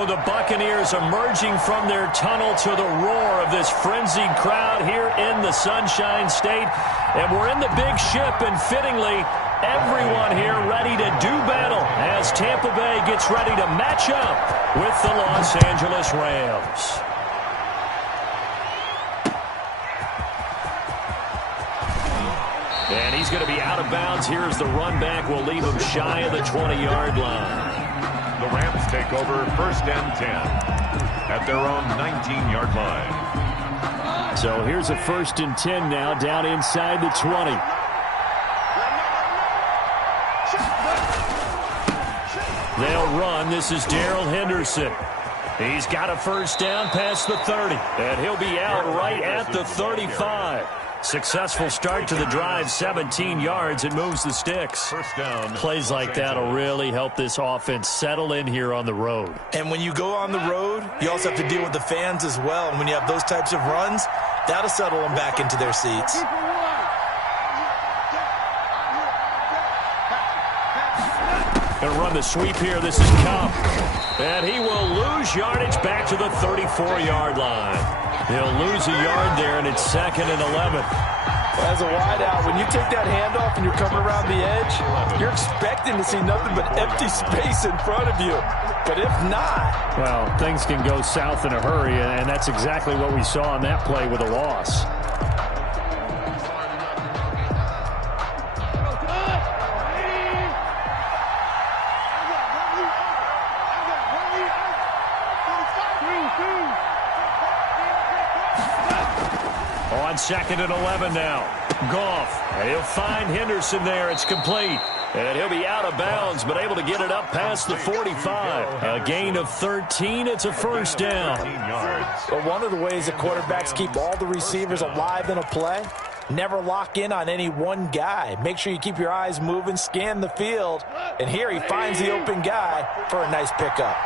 The Buccaneers emerging from their tunnel to the roar of this frenzied crowd here in the Sunshine State. And we're in the big ship, and fittingly, everyone here ready to do battle as Tampa Bay gets ready to match up with the Los Angeles Rams. And he's going to be out of bounds here as the run back will leave him shy of the 20-yard line. The Rams take over 1st and 10 at their own 19-yard line. So here's a 1st and 10 now down inside the 20. They'll run. This is Darrell Henderson. He's got a 1st down past the 30. And he'll be out right at the 35. Successful start to the drive, 17 yards, and moves the sticks. 1st down. Plays like that will really help this offense settle in here on the road. And when you go on the road, you also have to deal with the fans as well. And when you have those types of runs, that'll settle them back into their seats. Gonna run the sweep here. This is Kupp. And he will lose yardage back to the 34-yard line. He'll lose a yard there, and it's 2nd and 11. As a wideout, when you take that handoff and you're coming around the edge, you're expecting to see nothing but empty space in front of you. But if not... Well, things can go south in a hurry, and that's exactly what we saw on that play with a loss. On 2nd and 11 now. Goff. He'll find Henderson there. It's complete. And he'll be out of bounds, but able to get it up past the 45. A gain of 13. It's a 1st down. Well, one of the ways that quarterbacks keep all the receivers alive in a play, never lock in on any one guy. Make sure you keep your eyes moving, scan the field. And here he finds the open guy for a nice pickup.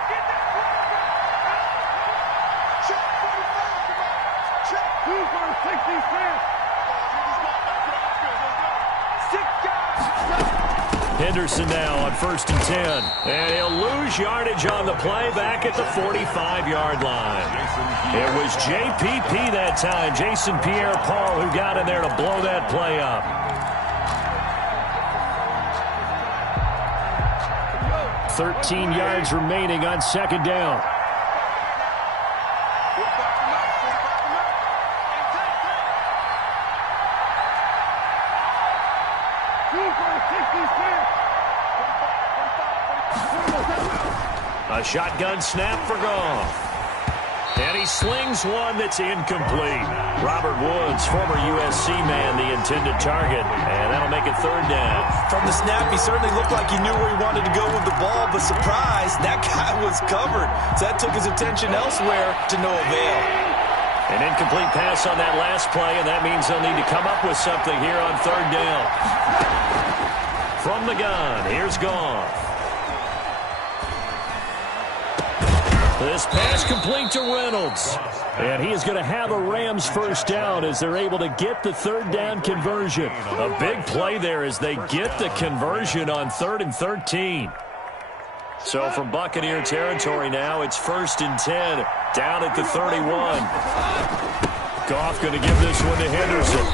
Henderson now on 1st and 10. And he'll lose yardage on the play back at the 45-yard line. It was JPP that time, Jason Pierre-Paul, who got in there to blow that play up. 13 yards remaining on 2nd down. A shotgun snap for Goff. And he slings one that's incomplete. Robert Woods, former USC man, the intended target. And that'll make it 3rd down. From the snap, he certainly looked like he knew where he wanted to go with the ball, but surprise, that guy was covered. So that took his attention elsewhere to no avail. An incomplete pass on that last play, and that means they'll need to come up with something here on 3rd down. From the gun, here's Goff. This pass complete to Reynolds. And he is going to have a Rams 1st down as they're able to get the 3rd down conversion. A big play there as they get the conversion on 3rd and 13. So from Buccaneer territory now, it's 1st and 10 down at the 31. Goff going to give this one to Henderson.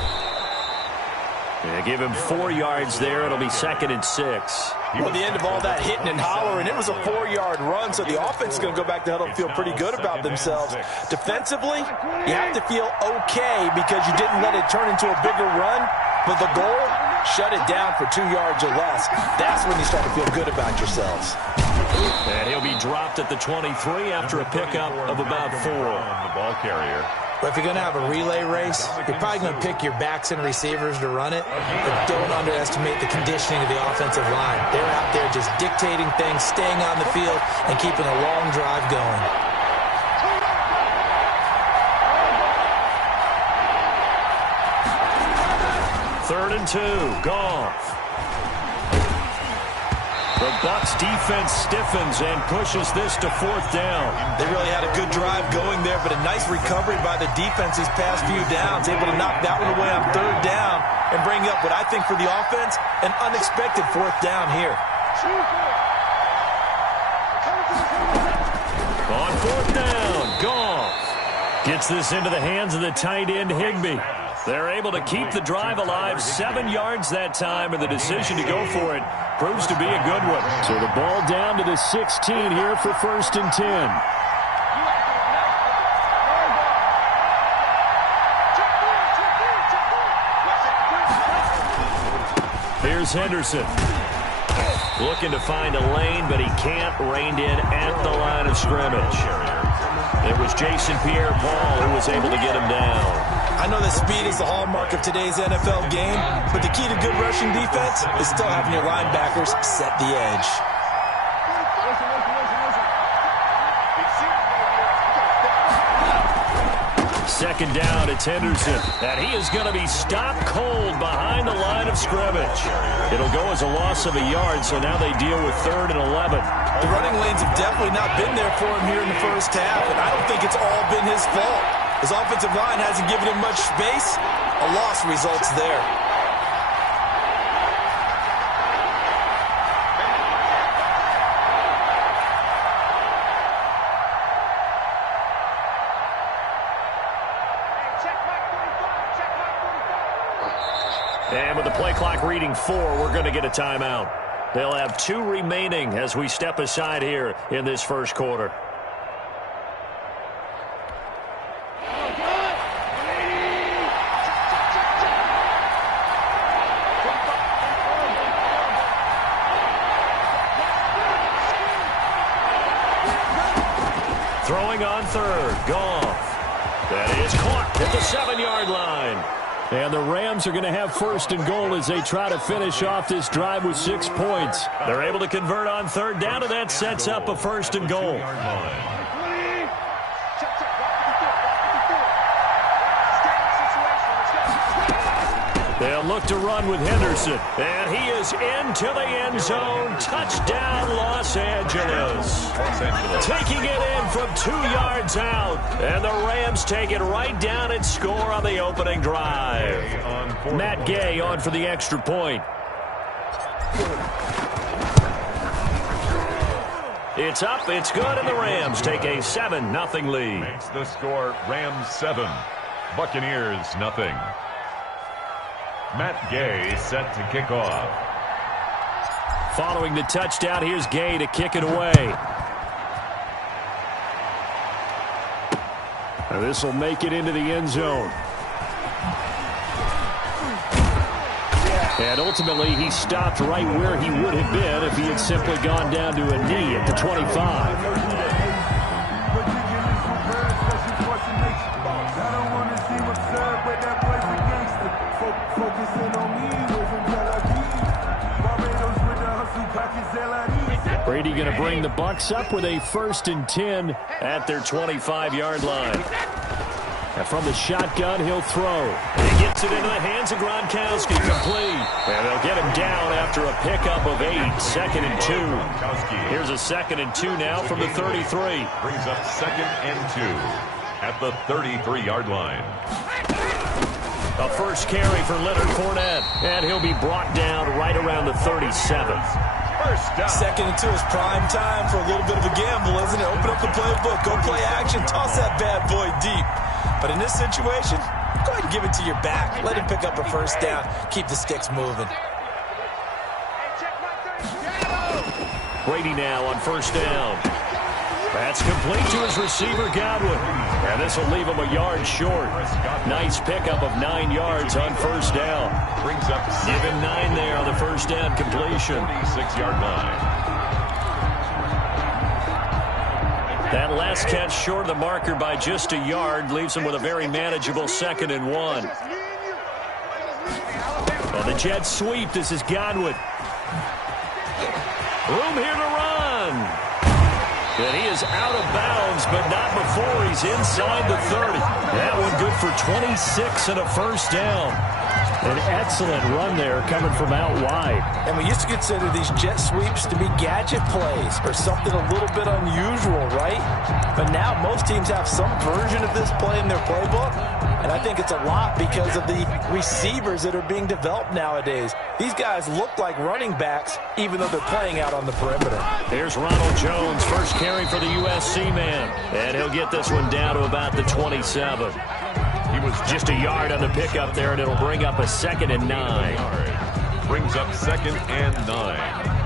They give him 4 yards there. It'll be 2nd and 6. Well, the end of all that hitting and hollering, it was a 4-yard run, so the offense is going to go back to huddle and feel pretty good about themselves. Defensively, you have to feel okay because you didn't let it turn into a bigger run, but the goal, shut it down for 2 yards or less. That's when you start to feel good about yourselves. And he'll be dropped at the 23 after a pickup of about 4. The ball carrier. But if you're going to have a relay race, you're probably going to pick your backs and receivers to run it, but don't underestimate the conditioning of the offensive line. They're out there just dictating things, staying on the field, and keeping a long drive going. Third and 2, Goff. The Bucs defense stiffens and pushes this to 4th down. They really had a good drive going there, but a nice recovery by the defense these past few downs, able to knock that one away on 3rd down and bring up what I think for the offense, an unexpected 4th down here. 4th down. Goff gets this into the hands of the tight end, Higbee. They're able to keep the drive alive, 7 yards that time, and the decision to go for it proves to be a good one. So the ball down to the 16 here for 1st and 10. Here's Henderson. Looking to find a lane, but he can't. Reined in at the line of scrimmage. It was Jason Pierre-Paul who was able to get him down. I know that speed is the hallmark of today's NFL game, but the key to good rushing defense is still having your linebackers set the edge. Second down, it's Henderson. And he is going to be stopped cold behind the line of scrimmage. It'll go as a loss of a yard, so now they deal with 3rd and 11. The running lanes have definitely not been there for him here in the first half, and I don't think it's all been his fault. His offensive line hasn't given him much space. A loss results there. And with the play clock reading 4, we're going to get a timeout. They'll have 2 remaining as we step aside here in this first quarter. Throwing on 3rd, Goff. That is caught at the 7-yard line. And the Rams are going to have 1st and goal as they try to finish off this drive with 6 points. They're able to convert on 3rd down, and that sets up a 1st and goal. They'll look to run with Henderson. And he is into the end zone. Touchdown, Los Angeles. Taking it in from 2 yards out. And the Rams take it right down and score on the opening drive. Matt Gay on for the extra point. It's up, it's good, and the Rams take a 7-0 lead. Makes the score Rams 7, Buccaneers 0. Matt Gay set to kick off. Following the touchdown, here's Gay to kick it away. And this will make it into the end zone. And ultimately, he stopped right where he would have been if he had simply gone down to a knee at the 25. Brady going to bring the Bucs up with a 1st and 10 at their 25-yard line. And from the shotgun, he'll throw. He gets it into the hands of Gronkowski, complete. And they'll get him down after a pickup of 8, 2nd and 2. Here's a 2nd and 2 now from the 33. Brings up 2nd and 2 at the 33-yard line. A first carry for Leonard Fournette, and he'll be brought down right around the 37th. First down. 2nd and 2 is prime time for a little bit of a gamble, isn't it? Open up the playbook, go play action, toss that bad boy deep. But in this situation, go ahead and give it to your back. Let him pick up a 1st down, keep the sticks moving. Brady now on 1st down. That's complete to his receiver, Godwin. And this will leave him a yard short. Nice pickup of 9 yards on 1st down. Brings up Give him 9 there on the 1st down completion. 36-yard line. That last catch short of the marker by just a yard leaves him with a very manageable 2nd and 1. And the Jets sweep. This is Godwin. Room here to run. And he is out of bounds, but not before he's inside the 30. That one good for 26 and a 1st down. An excellent run there coming from out wide. And we used to consider these jet sweeps to be gadget plays or something a little bit unusual, right? But now most teams have some version of this play in their playbook, and I think it's a lot because of the receivers that are being developed nowadays. These guys look like running backs, even though they're playing out on the perimeter. Here's Ronald Jones, first carry for the USC man, and he'll get this one down to about the 27. He was just a yard on the pickup there, and it'll bring up a 2nd and 9. Brings up 2nd and 9.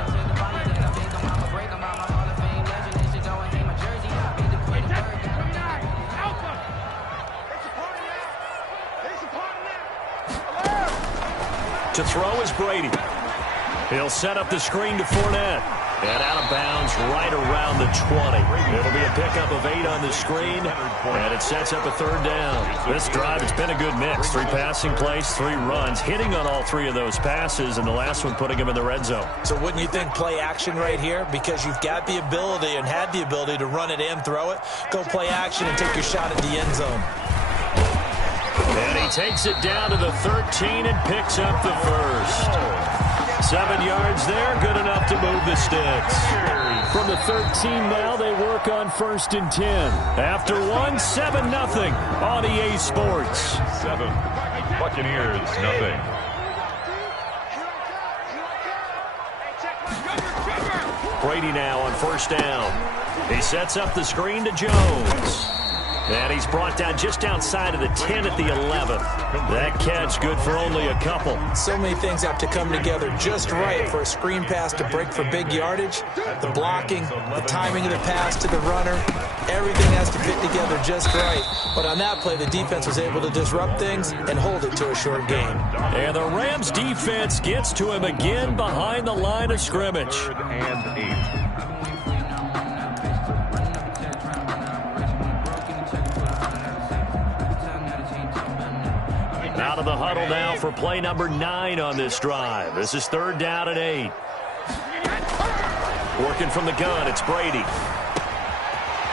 To throw is Brady. He'll set up the screen to Fournette. And out of bounds right around the 20. It'll be a pickup of 8 on the screen, and it sets up a 3rd down. This drive, it's been a good mix. 3 passing plays, 3 runs, hitting on all 3 of those passes, and the last one putting him in the red zone. So wouldn't you think play action right here? Because you've got the ability and had the ability to run it and throw it. Go play action and take your shot at the end zone. And he takes it down to the 13 and picks up the first. 7 yards there, good enough to move the sticks. From the 13 now, they work on 1st and 10. After 1, 7-0 on EA Sports. 7, Buccaneers, nothing. Brady now on 1st down. He sets up the screen to Jones. And he's brought down just outside of the 10 at the 11. That catch good for only a couple. So many things have to come together just right for a screen pass to break for big yardage. The blocking, the timing of the pass to the runner, everything has to fit together just right. But on that play, the defense was able to disrupt things and hold it to a short game. And the Rams defense gets to him again behind the line of scrimmage. 3rd and 8. Out of the huddle now for play number 9 on this drive. This is 3rd down and 8. Working from the gun, it's Brady.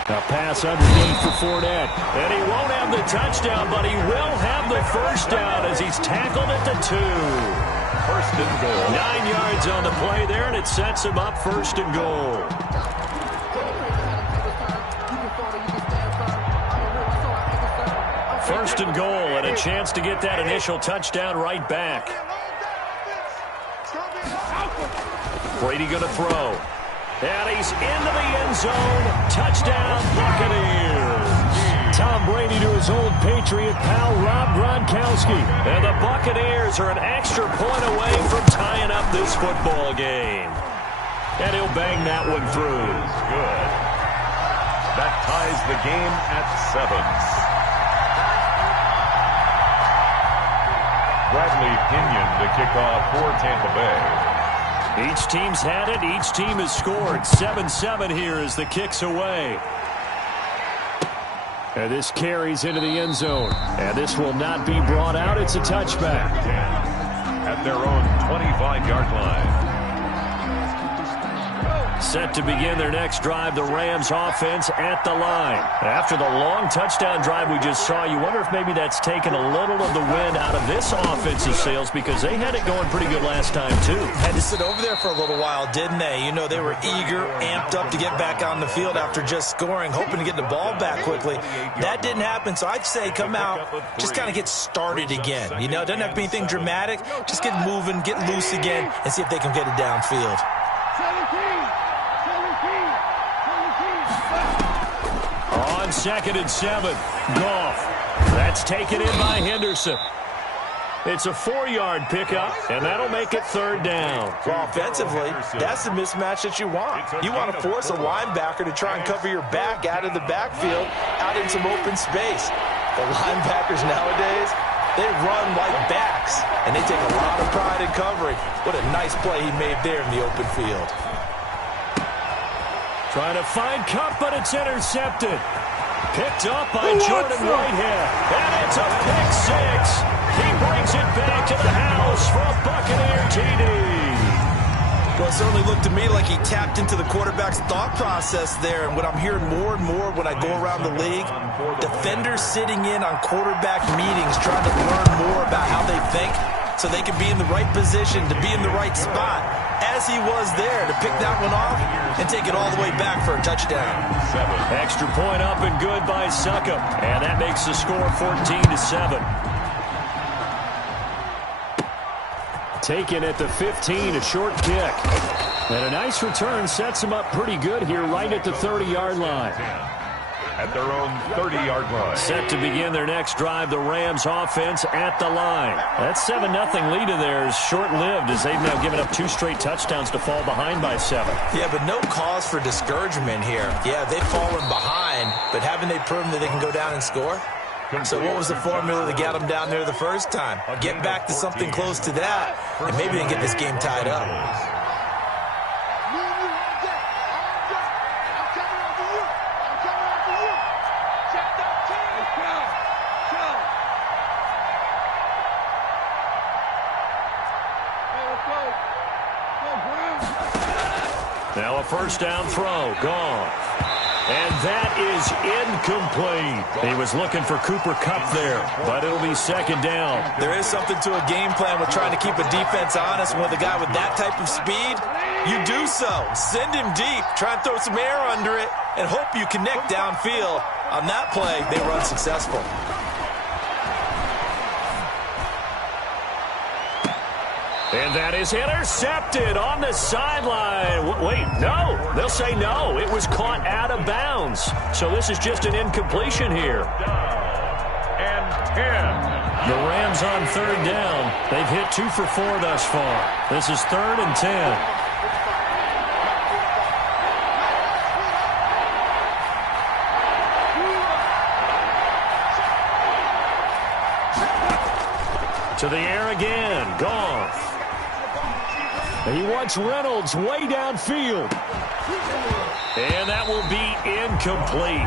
A pass underneath for Fournette. And he won't have the touchdown, but he will have the 1st down as he's tackled at the 2. 1st and goal. 9 yards on the play there, and it sets him up 1st and goal. 1st and goal, and a chance to get that initial touchdown right back. Brady going to throw. And he's into the end zone. Touchdown, Buccaneers. Tom Brady to his old Patriot pal, Rob Gronkowski. And the Buccaneers are an extra point away from tying up this football game. And he'll bang that one through. Good. That ties the game at 7. Bradley Pinion to kick off for Tampa Bay. Each team's had it. Each team has scored. 7-7 here as the kick's away. And this carries into the end zone. And this will not be brought out. It's a touchback. At their own 25-yard line. Set to begin their next drive, the Rams offense at the line. After the long touchdown drive we just saw, you wonder if maybe that's taken a little of the wind out of this offensive sails because they had it going pretty good last time too. Had to sit over there for a little while, didn't they? You know, they were eager, amped up to get back on the field after just scoring, hoping to get the ball back quickly. That didn't happen, so I'd say come out, just kind of get started again. You know, it doesn't have to be anything dramatic. Just get moving, get loose again, and see if they can get it downfield. On 2nd and 7, Goff. That's taken in by Henderson. It's a 4-yard pickup, and that'll make it 3rd down. Well, offensively, that's the mismatch that you want. You want to force a linebacker to try and cover your back out of the backfield, out in some open space. The linebackers nowadays, they run like backs, and they take a lot of pride in covering. What a nice play he made there in the open field. Trying to find Kupp, but it's intercepted. Picked up by Jordan Whitehead. And it's a pick 6. He brings it back to the house for a Buccaneer TD. Well, it certainly looked to me like he tapped into the quarterback's thought process there. And what I'm hearing more and more when I go around the league, defenders sitting in on quarterback meetings trying to learn more about how they think so they can be in the right position to be in the right spot. as he was there to pick that one off and take it all the way back for a touchdown. Extra point up and good by Succop. And that makes the score 14-7. Taken at the 15, a short kick. And a nice return sets him up pretty good here right at the 30-yard line. At their own 30-yard line. Set to begin their next drive, the Rams offense at the line. That 7-0 lead of theirs short-lived as they've now given up 2 straight touchdowns to fall behind by 7. Yeah, but no cause for discouragement here. Yeah, they've fallen behind, but haven't they proven that they can go down and score? So what was the formula that got them down there the first time? Get back to something close to that, and maybe they can get this game tied up. Now a first down throw, gone. And that is incomplete. He was looking for Cooper Kupp there, but it'll be second down. There is something to a game plan with trying to keep a defense honest. With a guy with that type of speed, you do so. Send him deep, try and throw some air under it, and hope you connect downfield. On that play, they were unsuccessful. And that is intercepted on the sideline. Wait, no. They'll say no. It was caught out of bounds. So this is just an incompletion here. And 10. The Rams on third down. They've hit 2 for 4 thus far. This is 3rd and 10. To the air again. Goff. He wants Reynolds way downfield. And that will be incomplete.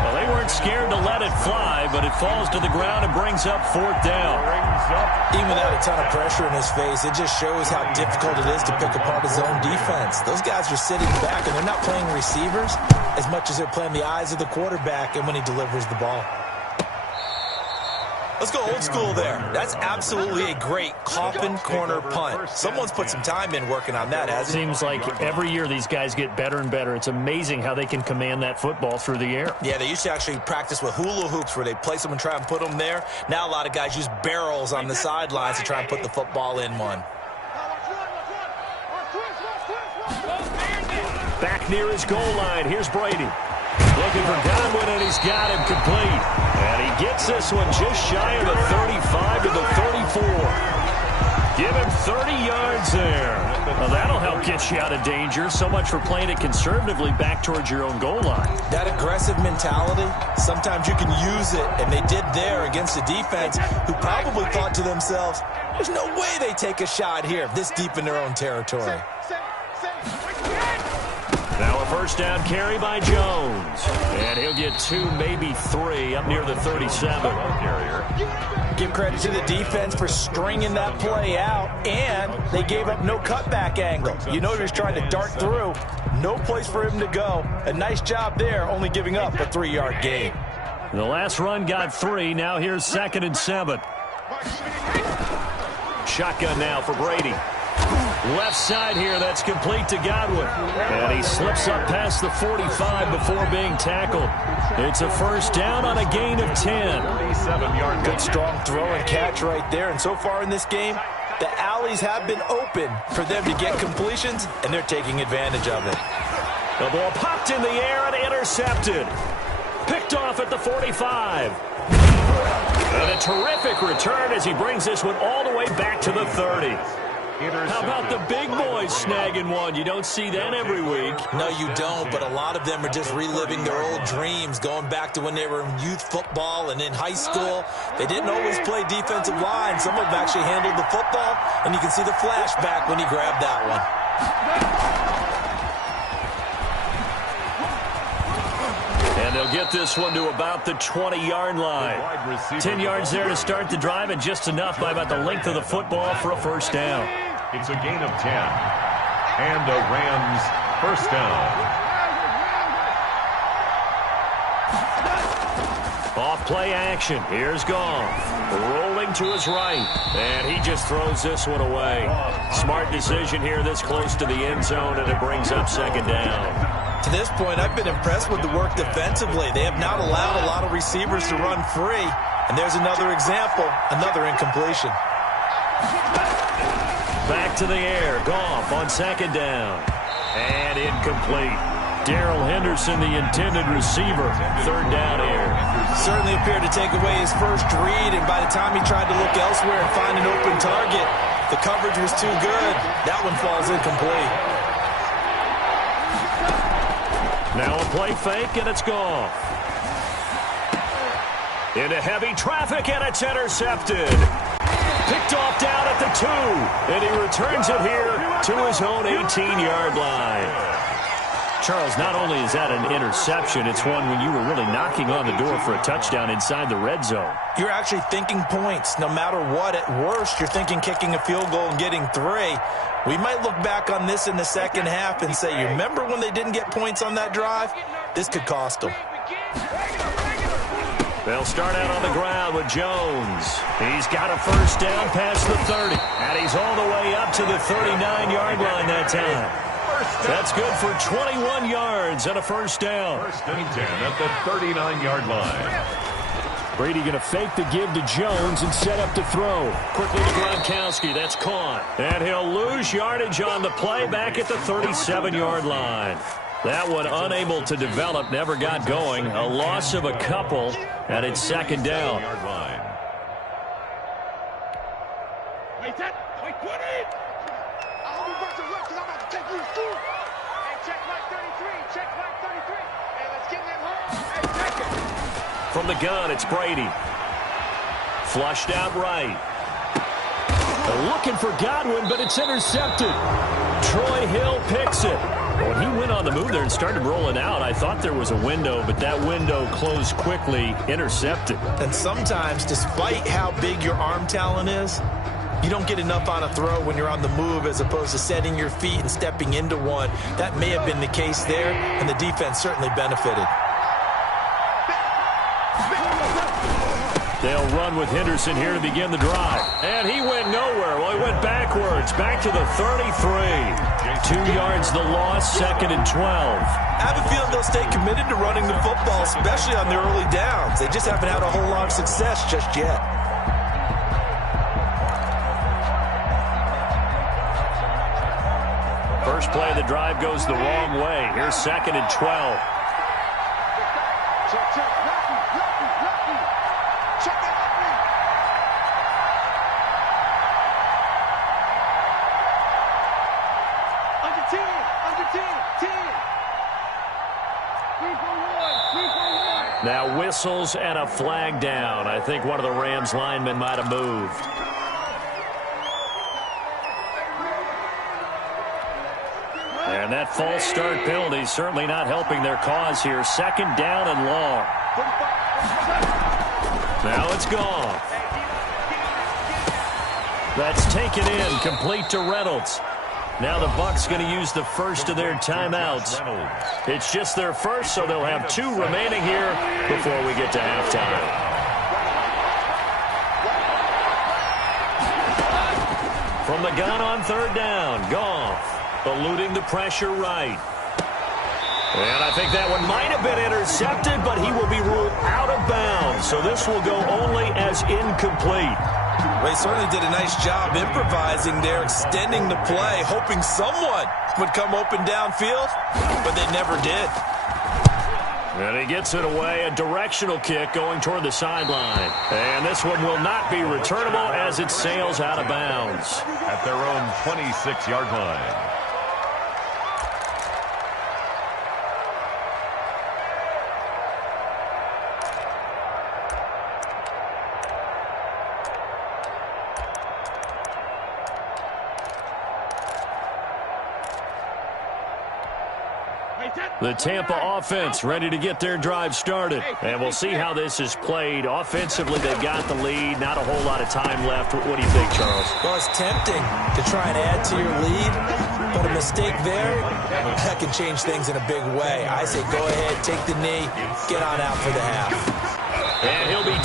Well, they weren't scared to let it fly, but it falls to the ground and brings up 4th down. Even without a ton of pressure in his face, it just shows how difficult it is to pick apart his own defense. Those guys are sitting back, and they're not playing receivers as much as they're playing the eyes of the quarterback and when he delivers the ball. Let's go old school there. That's absolutely a great coffin corner punt. Someone's put some time in working on that, hasn't it? Seems like every year these guys get better and better. It's amazing how they can command that football through the air. Yeah, they used to actually practice with hula hoops where they place them and try and put them there. Now a lot of guys use barrels on the sidelines to try and put the football in one. Back near his goal line. Here's Brady. Looking for Godwin, and he's got him complete. And he gets this one just shy of the 35 to the 34. Give him 30 yards there. Well, that'll help get you out of danger. So much for playing it conservatively back towards your own goal line. That aggressive mentality, sometimes you can use it, and they did there against a defense who probably thought to themselves, there's no way they take a shot here this deep in their own territory. Now a first down carry by Jones. And he'll get 2, maybe 3 up near the 37. Give credit to the defense for stringing that play out, and they gave up no cutback angle. You know he was trying to dart through. No place for him to go. A nice job there, only giving up a 3-yard gain. The last run got 3. Now here's 2nd and 7. Shotgun now for Brady. Left side here, that's complete to Godwin. And he slips up past the 45 before being tackled. It's a first down on a gain of 10. Good strong throw and catch right there. And so far in this game, the alleys have been open for them to get completions, and they're taking advantage of it. The ball popped in the air and intercepted. Picked off at the 45. And a terrific return as he brings this one all the way back to the 30. How about the big boys snagging one? You don't see that every week. No, you don't, but a lot of them are just reliving their old dreams, going back to when they were in youth football and in high school. They didn't always play defensive line. Some of them actually handled the football, and you can see the flashback when he grabbed that one. And they'll get this one to about the 20-yard line. 10 yards there to start the drive, and just enough by about the length of the football for a first down. It's a gain of 10. And a Rams first down. Off play action. Here's Goff. Rolling to his right. And he just throws this one away. Smart decision here this close to the end zone, and it brings up second down. To this point, I've been impressed with the work defensively. They have not allowed a lot of receivers to run free. And there's another example, another incompletion. Back to the air. Goff on second down. And incomplete. Darrell Henderson, the intended receiver. Third down here. Certainly appeared to take away his first read, and by the time he tried to look elsewhere and find an open target, the coverage was too good. That one falls incomplete. Now a play fake, and it's Goff. Into heavy traffic, and it's intercepted. Picked off down at the 2, and he returns it here to his own 18-yard line. Charles, not only is that an interception, it's one when you were really knocking on the door for a touchdown inside the red zone. You're actually thinking points. No matter what, at worst, you're thinking kicking a field goal and getting 3. We might look back on this in the second half and say, you remember when they didn't get points on that drive? This could cost them. They'll start out on the ground with Jones. He's got a first down past the 30, and he's all the way up to the 39-yard line that time. That's good for 21 yards and a first down. First and 10 at the 39-yard line. Brady going to fake the give to Jones and set up to throw. Quickly to Gronkowski. That's caught. And he'll lose yardage on the play back at the 37-yard line. That one unable to develop, never got going. A loss of a couple, and it's second down. Wait, 20. Take you through. Hey, check mark 33. Check mark 33. Hey, let's get them home. Hey, take it. From the gun, it's Brady. Flushed out right. Looking for Godwin, but it's intercepted. Troy Hill picks it. When he went on the move there and started rolling out, I thought there was a window, but that window closed quickly, intercepted. And sometimes, despite how big your arm talent is, you don't get enough on a throw when you're on the move as opposed to setting your feet and stepping into one. That may have been the case there, and the defense certainly benefited. They'll run with Henderson here to begin the drive. And he went nowhere. Well, he went backwards, back to the 33. 2 yards the loss, second and 12. I have a feeling they'll stay committed to running the football, especially on their early downs. They just haven't had a whole lot of success just yet. First play of the drive goes the wrong way. Here's second and 12. Now whistles and a flag down. I think one of the Rams linemen might have moved. And that false start penalty certainly not helping their cause here. Second down and long. Now it's gone. That's taken in, complete to Reynolds. Now the Bucs going to use the first of their timeouts. It's just their first, so they'll have 2 remaining here before we get to halftime. From the gun on third down, Goff eluding the pressure right. And I think that one might have been intercepted, but he will be ruled out of bounds. So this will go only as incomplete. Well, he certainly did a nice job improvising there, extending the play, hoping someone would come open downfield, but they never did. And he gets it away, a directional kick going toward the sideline. And this one will not be returnable as it sails out of bounds. At their own 26-yard line. The Tampa offense ready to get their drive started. And we'll see how this is played. Offensively, they've got the lead. Not a whole lot of time left. What do you think, Charles? Well, it's tempting to try and add to your lead, but a mistake there, that can change things in a big way. I say go ahead, take the knee, get on out for the half.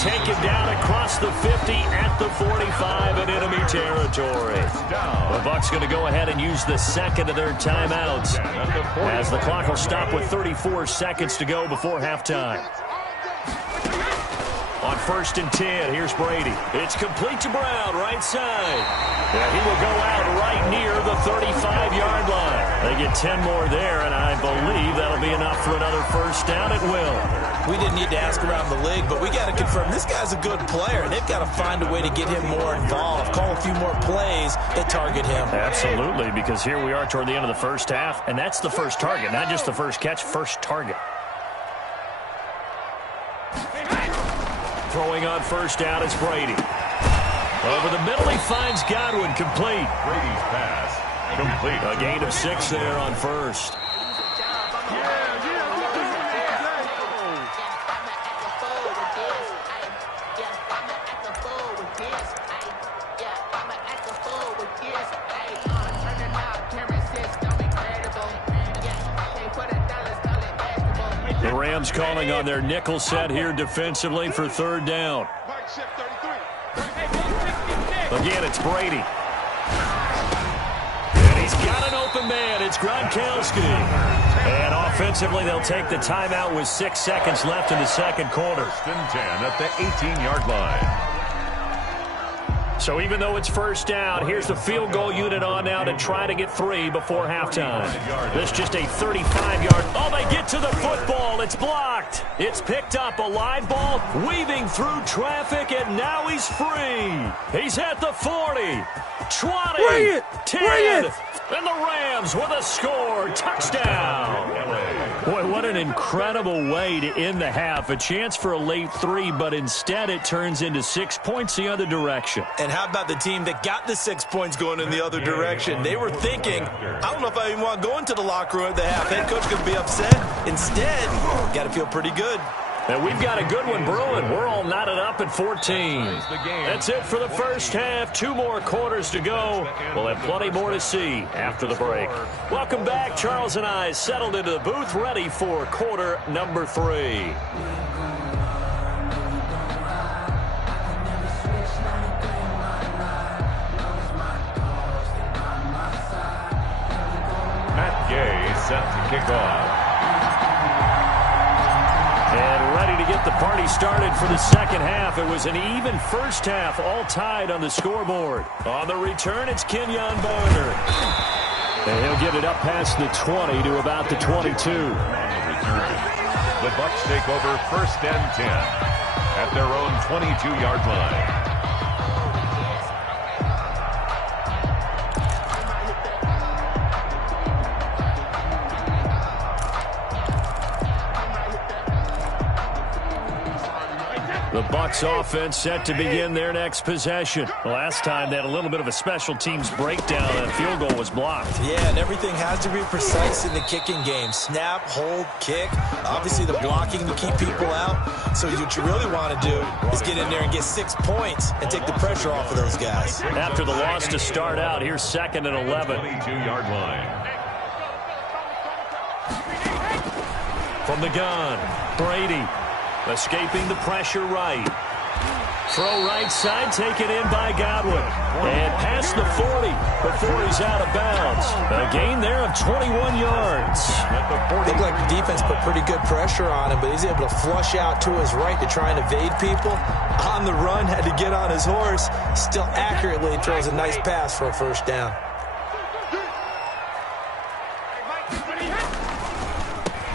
taken down across the 50 at the 45 in enemy territory. The Bucs going to go ahead and use the second of their timeouts as the clock will stop with 34 seconds to go before halftime. On 1st and 10, here's Brady. It's complete to Brown, right side. And he will go out right near the 35-yard line. They get 10 more there, and I believe that'll be enough for another first down. It will. We didn't need to ask around the league, but we got to confirm this guy's a good player. They've got to find a way to get him more involved, call a few more plays that target him. Absolutely, because here we are toward the end of the first half, and that's the first target, not just the first catch, first target. Throwing on first down is Brady. Over the middle, he finds Godwin, complete. Brady's pass, complete. A gain of 6 there on first. The Rams calling on their nickel set here defensively for 3rd down. Again, it's Brady. And he's got an open man. It's Gronkowski. And offensively, they'll take the timeout with 6 seconds left in the second quarter. 1st and 10 at the 18-yard line. So even though it's first down, here's the field goal unit on now to try to get 3 before halftime. This just a 35-yard. Oh, they get to the football. It's blocked. It's picked up. A live ball weaving through traffic, and now he's free. He's at the 40, 20, 10, and the Rams with a score. Touchdown. Boy, what an incredible way to end the half. A chance for a late 3, but instead it turns into 6 points the other direction. And how about the team that got the 6 points going in the other direction? They were thinking, I don't know if I even want to go into the locker room at the half. Head coach could be upset. Instead, got to feel pretty good. And we've got a good one brewing. We're all knotted up at 14. That's it for the first half. 2 more quarters to go. We'll have plenty more to see after the break. Welcome back. Charles and I settled into the booth, ready for quarter number 3. Matt Gay set to kick off. And ready to get the party started for the second half. It was an even first half, all tied on the scoreboard. On the return, it's Kenyon Barner. And he'll get it up past the 20 to about the 22. The Bucs take over 1st and 10 at their own 22-yard line. The Bucs offense set to begin their next possession. Last time they had a little bit of a special teams breakdown. That field goal was blocked. Yeah, and everything has to be precise in the kicking game. Snap, hold, kick. Obviously the blocking to keep people out. So what you really want to do is get in there and get 6 points and take the pressure off of those guys. After the loss to start out, here's 2nd and 11. 22-yard line. From the gun, Brady. Escaping the pressure right. Throw right side, taken in by Godwin. And past the 40 before he's out of bounds. A gain there of 21 yards. Looked like the defense put pretty good pressure on him, but he's able to flush out to his right to try and evade people. On the run, had to get on his horse. Still accurately throws a nice pass for a first down.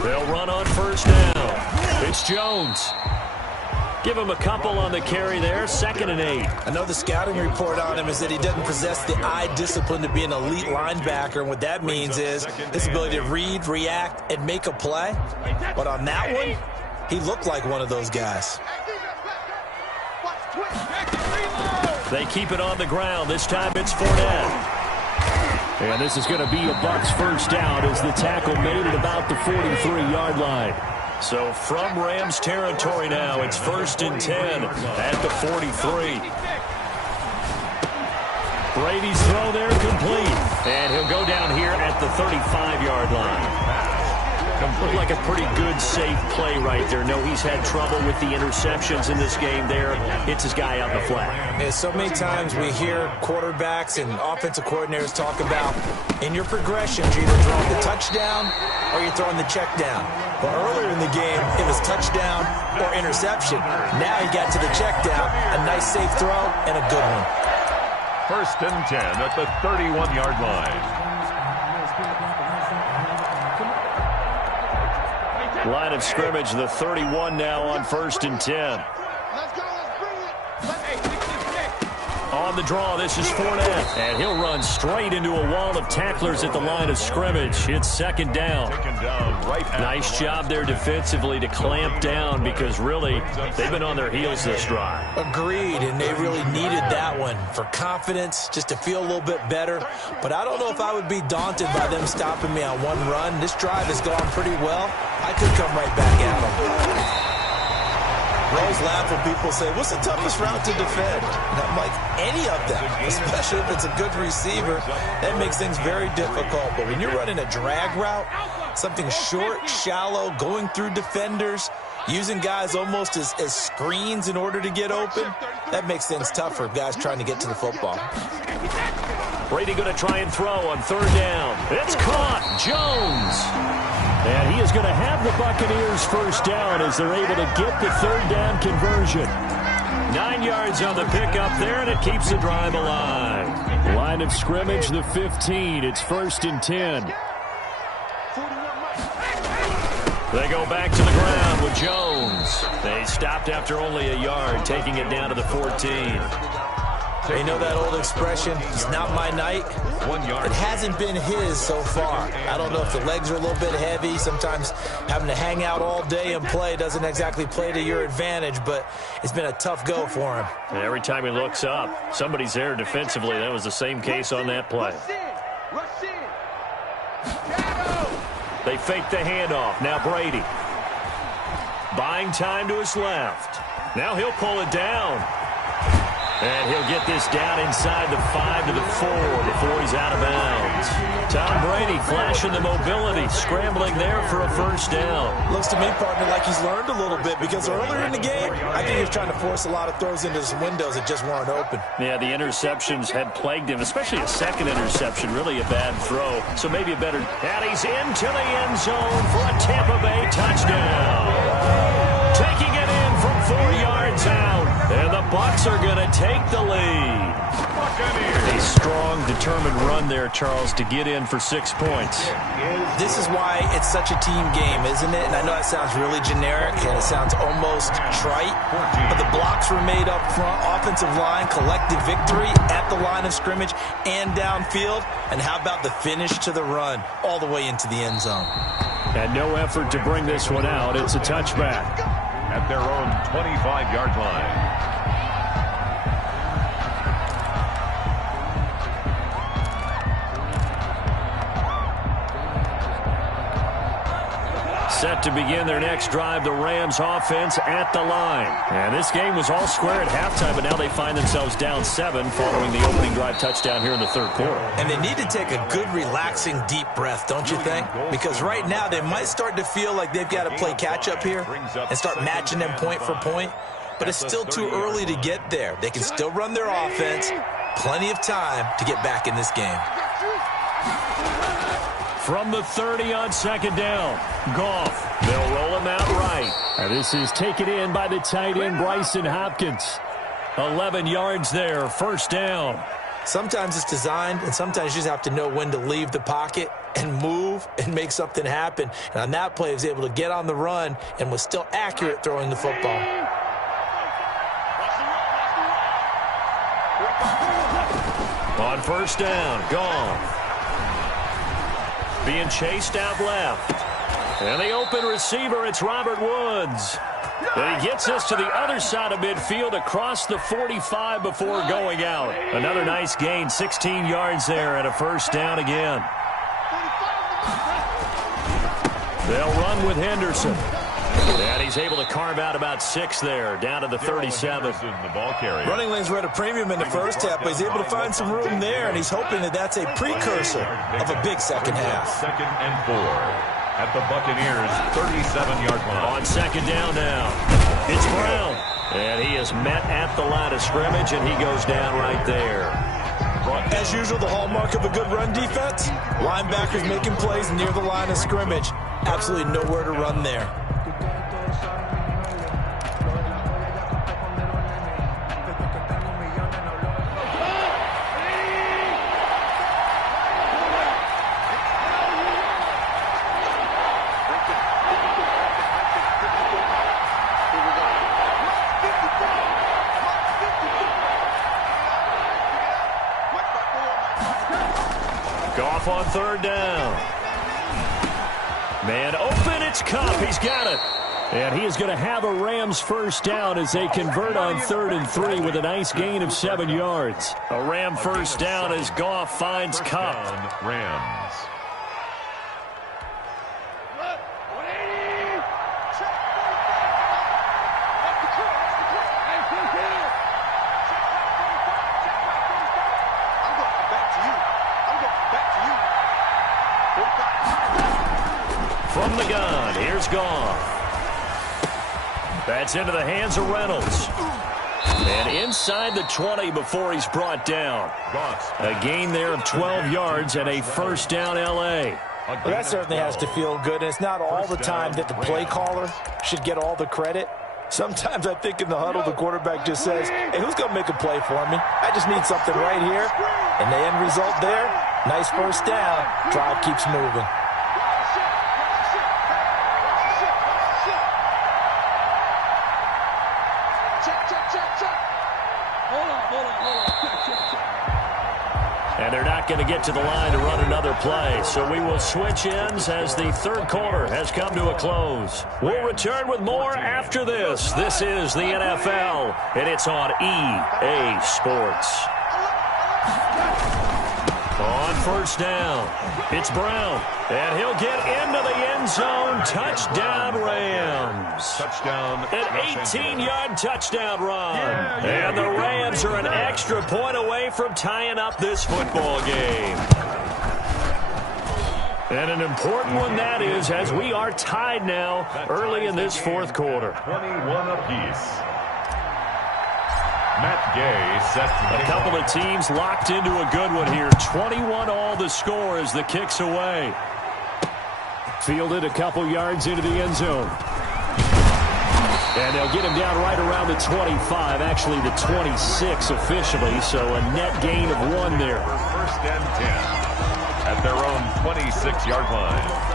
They'll run on first down. It's Jones. Give him a couple on the carry there. 2nd and 8. I know the scouting report on him is that he doesn't possess the eye discipline to be an elite linebacker, and what that means is his ability to read, react, and make a play. But on that one, he looked like one of those guys. They keep it on the ground. This time it's Fournette. And this is going to be a Bucs first down as the tackle made at about the 43-yard line. So from Rams territory now, it's 1st and 10 at the 43. Brady's throw there complete. And he'll go down here at the 35-yard line. Looked like a pretty good, safe play right there. No, he's had trouble with the interceptions in this game there. Hits his guy out in the flat. And so many times we hear quarterbacks and offensive coordinators talk about in your progressions, you're either throwing the touchdown or you're throwing the check down. But earlier in the game, it was touchdown or interception. Now he got to the check down, a nice safe throw, and a good one. 1st and 10 at the 31-yard line. Line of scrimmage, the 31 now on 1st and 10. Let's go. Let's bring it. On the draw, this is Fournette. And he'll run straight into a wall of tacklers at the line of scrimmage. It's 2nd down. Nice job there defensively to clamp down because really they've been on their heels this drive. Agreed, and they really needed that one for confidence, just to feel a little bit better. But I don't know if I would be daunted by them stopping me on one run. This drive has gone pretty well. I could come right back at them. I always laugh when people say, what's the toughest route to defend? And I'm like, any of them, especially if it's a good receiver. That makes things very difficult. But when you're running a drag route, something short, shallow, going through defenders, using guys almost as screens in order to get open, that makes things tougher, guys trying to get to the football. Brady going to try and throw on 3rd down. It's caught. Jones. And he is going to have the Buccaneers 1st down as they're able to get the 3rd down conversion. 9 yards on the pickup there, and it keeps the drive alive. Line of scrimmage, the 15. It's 1st and 10. They go back to the ground with Jones. They stopped after only a yard, taking it down to the 14. You know that old expression, it's not my night? 1 yard. It hasn't been his so far. I don't know if the legs are a little bit heavy. Sometimes having to hang out all day and play doesn't exactly play to your advantage, but it's been a tough go for him. And every time he looks up, somebody's there defensively. That was the same case on that play. Rush in. They fake the handoff. Now Brady. Buying time to his left. Now he'll pull it down. And he'll get this down inside the 5 to the 4 before he's out of bounds. Tom Brady flashing the mobility, scrambling there for a 1st down. Looks to me, partner, like he's learned a little bit because earlier in the game, I think he was trying to force a lot of throws into some windows that just weren't open. Yeah, the interceptions had plagued him, especially a 2nd interception, really a bad throw. So maybe a better... And he's into the end zone for a Tampa Bay touchdown. Taking it in from 4 yards out. And the Bucs are going to take the lead. A strong, determined run there, Charles, to get in for 6 points. This is why it's such a team game, isn't it? And I know that sounds really generic, and it sounds almost trite, but the blocks were made up front, offensive line, collective victory at the line of scrimmage and downfield. And how about the finish to the run all the way into the end zone? And no effort to bring this one out. It's a touchback. At their own 25-yard line. Set to begin their next drive, the Rams offense at the line. And this game was all square at halftime, but now they find themselves down 7 following the opening drive touchdown here in the 3rd quarter. And they need to take a good, relaxing, deep breath, don't you think? Because right now they might start to feel like they've got to play catch-up here and start matching them point for point. But it's still too early to get there. They can still run their offense. Plenty of time to get back in this game. From the 30 on 2nd down, Goff. They'll roll him out right. And this is taken in by the tight end, Bryson Hopkins. 11 yards there, 1st down. Sometimes it's designed, and sometimes you just have to know when to leave the pocket and move and make something happen. And on that play, he was able to get on the run and was still accurate throwing the football. On 1st down, Goff. Being chased out left. And the open receiver, it's Robert Woods. And he gets us to the other side of midfield across the 45 before going out. Another nice gain, 16 yards there and a 1st down again. They'll run with Henderson. And he's able to carve out about 6 there, down to the 37. Running lanes were at a premium in the first half, but he's able to find some room there, and he's hoping that that's a precursor of a big second half. 2nd and 4. at the Buccaneers' 37-yard line. On second down now, it's Brown. And he is met at the line of scrimmage, and he goes down right there. As usual, the hallmark of a good run defense, linebackers making plays near the line of scrimmage. Absolutely nowhere to run there. Goff on third down. Man open, it's Kupp. He's got it. And he is going to have a Rams first down as they convert on 3rd and 3 with a nice gain of 7 yards. A Ram first down as Goff finds Kupp. Rams. From the gun, here's Goff. That's into the hands of Reynolds. And inside the 20 before he's brought down. A gain there of 12 yards and a first down L.A. Well, that certainly has to feel good, and it's not all the time that the play caller should get all the credit. Sometimes I think in the huddle, the quarterback just says, hey, who's going to make a play for me? I just need something right here. And the end result there, nice first down. Drive keeps moving. And they're not going to get to the line to run another play. So we will switch ends as the third quarter has come to a close. We'll return with more after this. This is the NFL, and it's on EA Sports. On first down, it's Brown. And he'll get into the end zone. Touchdown, Rams. Touchdown. An 18-yard touchdown run. And the Rams are an extra point away from tying up this football game. And an important one that is, as we are tied now early in this fourth quarter. 21 apiece. Matt Gay set A couple of teams locked into a good one here. 21 all the score as the kick's away. Fielded a couple yards into the end zone. And they'll get him down right around the 25, actually the 26 officially, so a net gain of 1 there. First and 10 at their own 26-yard line.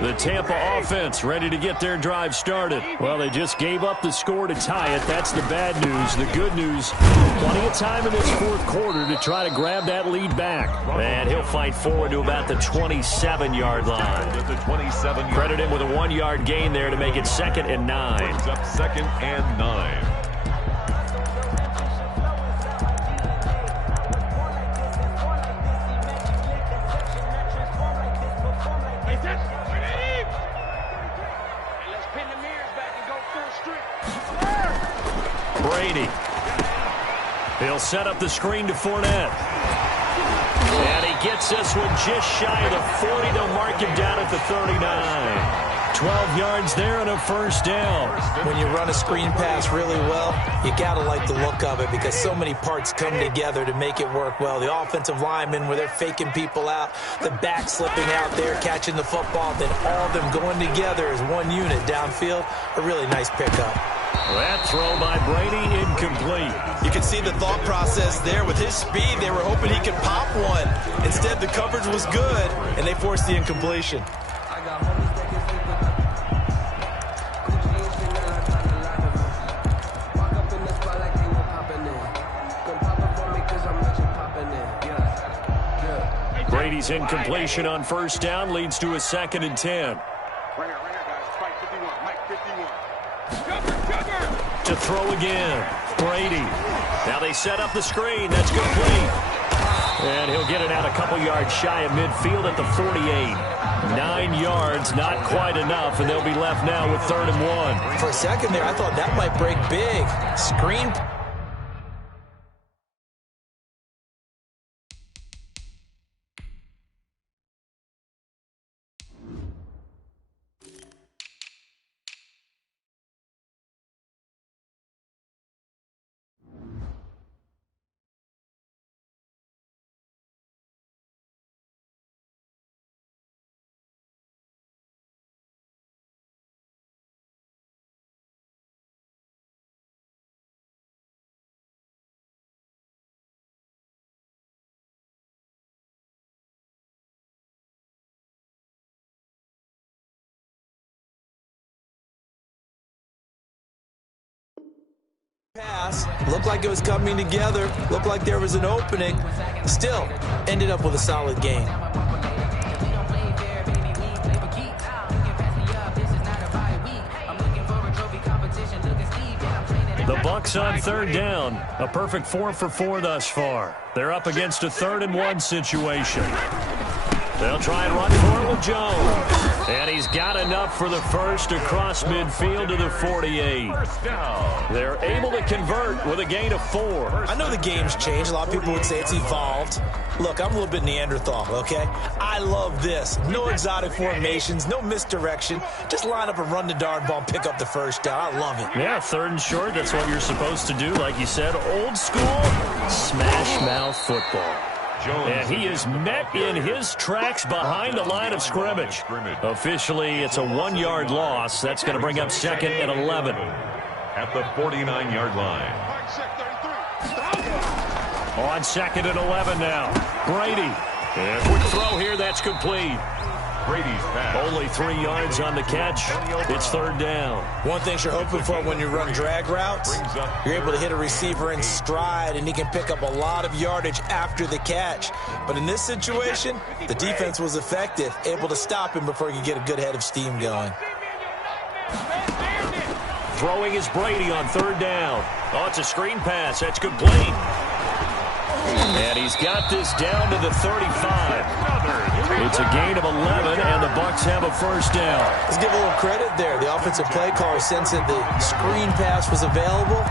The Tampa offense ready to get their drive started. Well, they just gave up the score to tie it. That's the bad news. The good news, plenty of time in this fourth quarter to try to grab that lead back. And he'll fight forward to about the 27-yard line. Credit him with a 1-yard gain there to make it 2nd and 9. Brings up 2nd and 9. Brady. He'll set up the screen to Fournette. And he gets this one just shy of the 40. They'll mark him down at the 39. 12 yards there and a first down. When you run a screen pass really well, you got to like the look of it because so many parts come together to make it work well. The offensive linemen where they're faking people out, the back slipping out there, catching the football, then all of them going together as one unit downfield. A really nice pickup. That throw by Brady incomplete. You can see the thought process there. With his speed, they were hoping he could pop one. Instead, the coverage was good, and they forced the incompletion. Brady's incompletion on first down leads to a 2nd and 10. To throw again, Brady. Now they set up the screen. That's complete. And he'll get it out a couple yards shy of midfield at the 48. 9 yards, not quite enough, and they'll be left now with 3rd and 1. For a second there, I thought that might break big. Screen Pass looked like it was coming together, looked like there was an opening, still ended up with a solid gain. The Bucs on third down. A perfect 4 for 4 thus far. They're up against a 3rd-and-1 situation. They'll try and run for it with Jones. And he's got enough for the first across midfield to the 48. They're able to convert with a gain of 4. I know the game's changed. A lot of people would say it's evolved. Look, I'm a little bit Neanderthal, okay? I love this. No exotic formations, no misdirection. Just line up and run the darn ball and pick up the first down. I love it. Yeah, 3rd and short. That's what you're supposed to do. Like you said, old school smash mouth football. And he is met in his tracks behind the line of scrimmage. Officially, it's a 1-yard loss. That's going to bring up 2nd and 11. At the 49-yard line. On 2nd and 11 now. Brady. And a quick throw here. That's complete. Brady's pass. Only 3 yards on the catch. It's 3rd down. One thing you're hoping for when you run drag routes, you're able to hit a receiver in stride, and he can pick up a lot of yardage after the catch. But in this situation, the defense was effective, able to stop him before he could get a good head of steam going. Throwing is Brady on 3rd down. Oh, it's a screen pass. That's complete. And he's got this down to the 35. It's a gain of 11, and the Bucs have a first down. Let's give a little credit there. The offensive play caller sensed that the screen pass was available.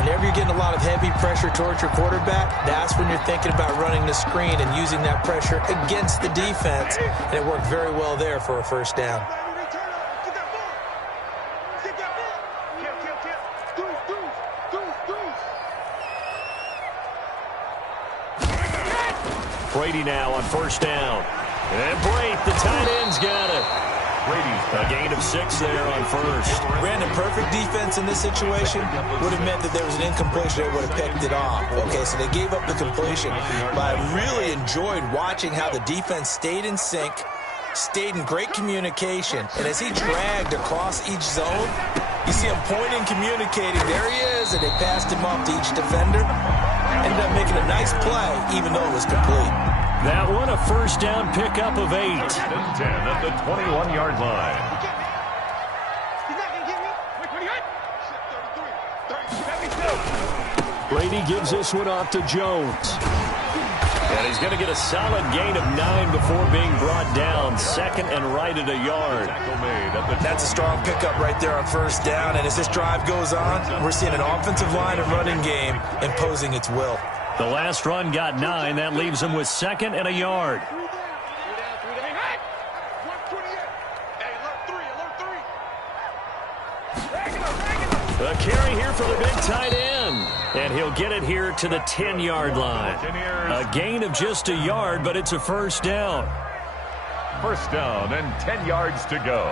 Whenever you're getting a lot of heavy pressure towards your quarterback, that's when you're thinking about running the screen and using that pressure against the defense. And it worked very well there for a first down. Brady now on 1st down. And Brady, the tight end's got it. A gain of 6 there on 1st. Brandon, perfect defense in this situation would have meant that there was an incompletion. They would have picked it off. Okay, so they gave up the completion. But I really enjoyed watching how the defense stayed in sync, stayed in great communication. And as he dragged across each zone, you see him pointing, communicating. There he is, and they passed him off to each defender. Ended up making a nice play, even though it was complete. That one, a first down pickup of 8. 10 at the 21-yard line. Brady gives this one off to Jones. And he's going to get a solid gain of 9 before being brought down. 2nd and right at a yard. That's a strong pickup right there on 1st down. And as this drive goes on, we're seeing an offensive line and running game imposing its will. The last run got 9. That leaves him with 2nd and a yard. A carry here for the big tight end. And he'll get it here to the 10-yard line. A gain of just a yard, but it's a first down. First down and 10 yards to go.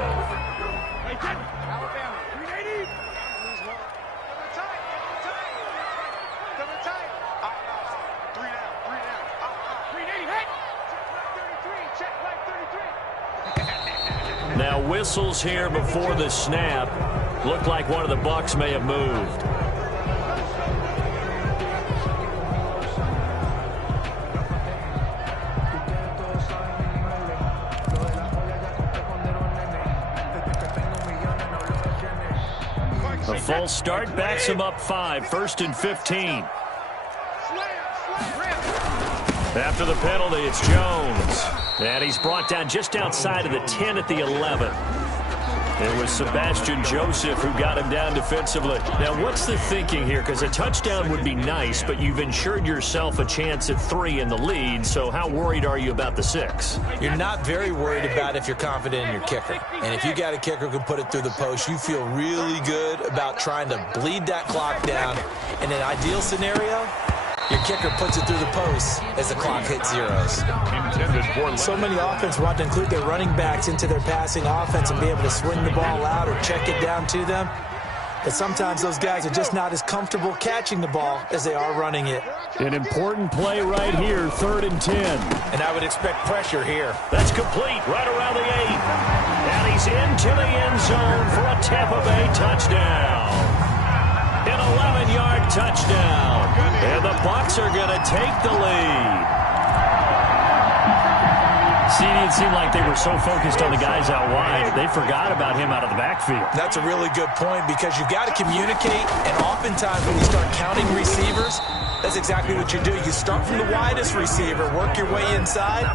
Now whistles here before the snap. Looked like one of the Bucs may have moved. A false start backs him up 5. 1st and 15. After the penalty, it's Jones. And he's brought down just outside of the 10 at the 11. It was Sebastian Joseph who got him down defensively. Now, what's the thinking here? Because a touchdown would be nice, but you've ensured yourself a chance at 3 in the lead, so how worried are you about the 6? You're not very worried about if you're confident in your kicker. And if you got a kicker who can put it through the post, you feel really good about trying to bleed that clock down. In an ideal scenario, your kicker puts it through the post as the clock hits zeros. So many offenses want to include their running backs into their passing offense and be able to swing the ball out or check it down to them. But sometimes those guys are just not as comfortable catching the ball as they are running it. An important play right here, 3rd and 10. And I would expect pressure here. That's complete right around the 8. And he's into the end zone for a Tampa Bay touchdown. An 11-yard touchdown. And the Bucs are going to take the lead. See, it seemed like they were so focused on the guys out wide, they forgot about him out of the backfield. That's a really good point because you've got to communicate, and oftentimes when you start counting receivers, that's exactly what you do. You start from the widest receiver, work your way inside.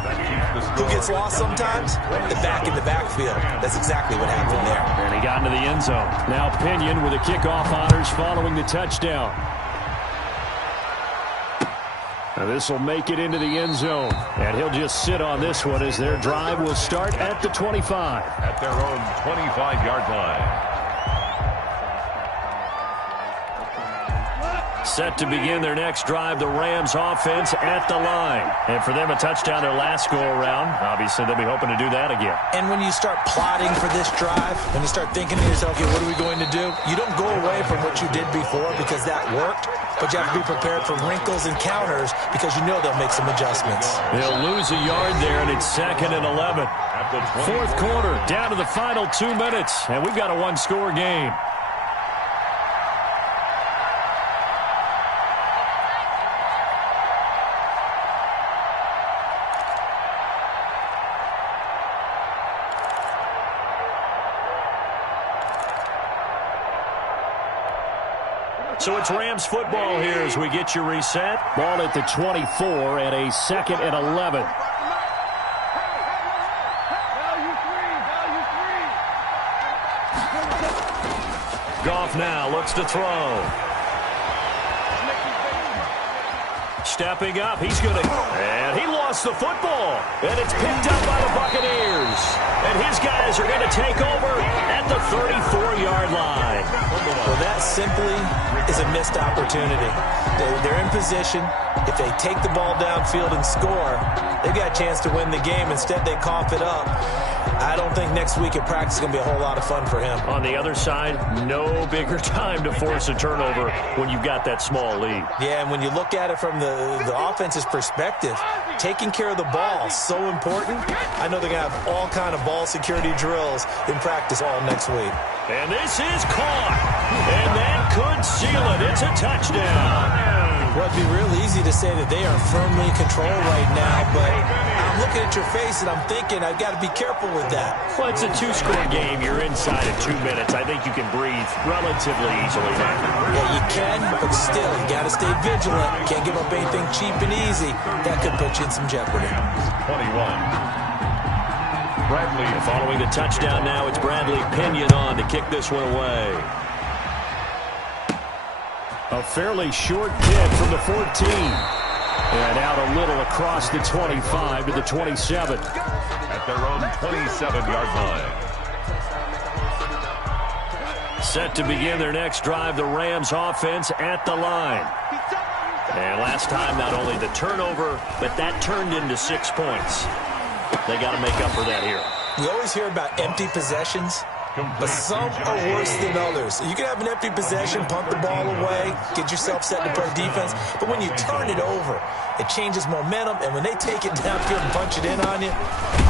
Who gets lost sometimes? The back in the backfield. That's exactly what happened there. And he got into the end zone. Now Pinion with the kickoff honors following the touchdown. Now this will make it into the end zone, and he'll just sit on this one as their drive will start at the 25. At their own 25-yard line. Set to begin their next drive, the Rams offense at the line. And for them, a touchdown their last go-around. Obviously, they'll be hoping to do that again. And when you start plotting for this drive, when you start thinking to yourself, okay, what are we going to do? You don't go away from what you did before because that worked, but you have to be prepared for wrinkles and counters because you know they'll make some adjustments. They'll lose a yard there, and it's 2nd and 11. Fourth quarter, down to the final 2 minutes, and we've got a one-score game. So it's Rams football here as we get you reset. Ball at the 24 and a 2nd and 11. Goff now looks to throw. Stepping up, he's going to, and he lost the football. And it's picked up by the Buccaneers. And his guys are going to take over at the 34-yard line. Well, that simply is a missed opportunity. They're in position. If they take the ball downfield and score, they've got a chance to win the game. Instead, they cough it up. I don't think next week at practice is going to be a whole lot of fun for him. On the other side, no bigger time to force a turnover when you've got that small lead. Yeah, and when you look at it from the offense's perspective, taking care of the ball is so important. I know they're going to have all kind of ball security drills in practice all next week. And this is caught. And that could seal it. It's a touchdown. Well, it'd be real easy to say that they are firmly in control right now, but I'm looking at your face and I'm thinking I've got to be careful with that. Well, it's a two-score game. You're inside of 2 minutes. I think you can breathe relatively easily now. Yeah, you can, but still, you got to stay vigilant. You can't give up anything cheap and easy. That could put you in some jeopardy. 21. Bradley. Following the touchdown now, it's Bradley Pinion on to kick this one away. A fairly short kick from the 14. And out a little across the 25 to the 27. At their own 27-yard line. Set to begin their next drive, the Rams offense at the line. And last time, not only the turnover, but that turned into 6 points. They got to make up for that here. We always hear about empty possessions, but some are worse than others. You can have an empty possession, punt the ball away, get yourself set to play defense, but when you turn it over, it changes momentum, and when they take it downfield and punch it in on you,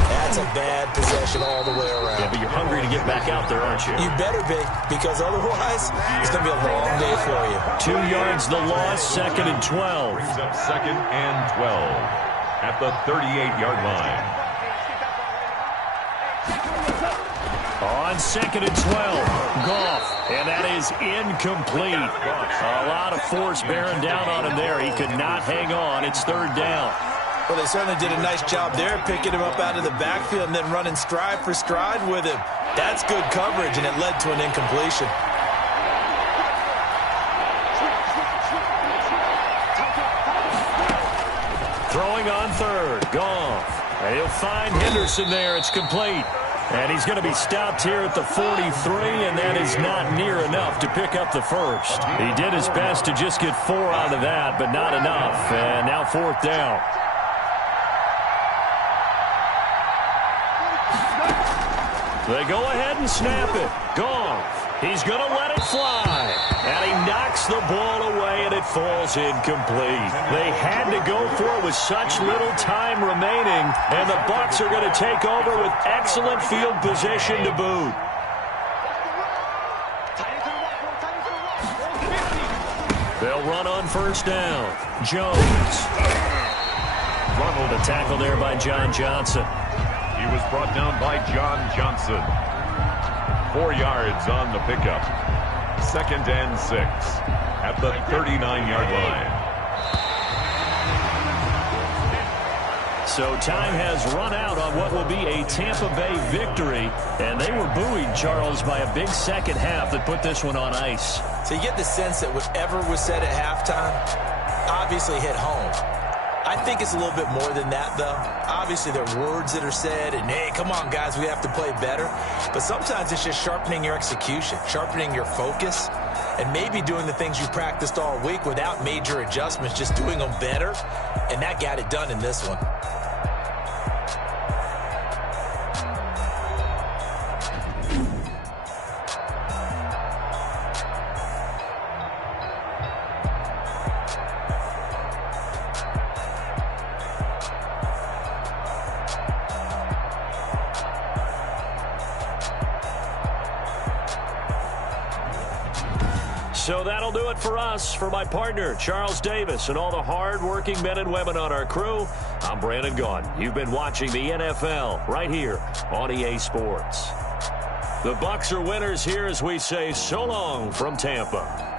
that's a bad possession all the way around. Yeah, but you're hungry to get back out there, aren't you? You better be, because otherwise, it's going to be a long day for you. 2 yards the loss, 2nd and 12. Brings up 2nd and 12 at the 38-yard line. On 2nd and 12, Goff, and that is incomplete. A lot of force bearing down on him there. He could not hang on. It's 3rd down. Well, they certainly did a nice job there, picking him up out of the backfield and then running stride for stride with him. That's good coverage, and it led to an incompletion. Throwing on 3rd, Goff. And he'll find Henderson there. It's complete. And he's going to be stopped here at the 43, and that is not near enough to pick up the first. He did his best to just get 4 out of that, but not enough. And now 4th down. They go ahead and snap it. Goff. He's going to let it fly. And he knocks the ball away, and it falls incomplete. They had to go for it with such little time remaining, and the Bucs are going to take over with excellent field position to boot. They'll run on first down. Jones. The tackle there by John Johnson. He was brought down by John Johnson. 4 yards on the pickup. 2nd and 6 at the 39-yard line. So time has run out on what will be a Tampa Bay victory. And they were buoyed, Charles, by a big second half that put this one on ice. So you get the sense that whatever was said at halftime obviously hit home. I think it's a little bit more than that, though. Obviously, there are words that are said, and, hey, come on, guys, we have to play better. But sometimes it's just sharpening your execution, sharpening your focus, and maybe doing the things you practiced all week without major adjustments, just doing them better, and that got it done in this one. So that'll do it for us. For my partner, Charles Davis, and all the hard-working men and women on our crew, I'm Brandon Gaudin. You've been watching the NFL right here on EA Sports. The Bucs are winners here as we say so long from Tampa.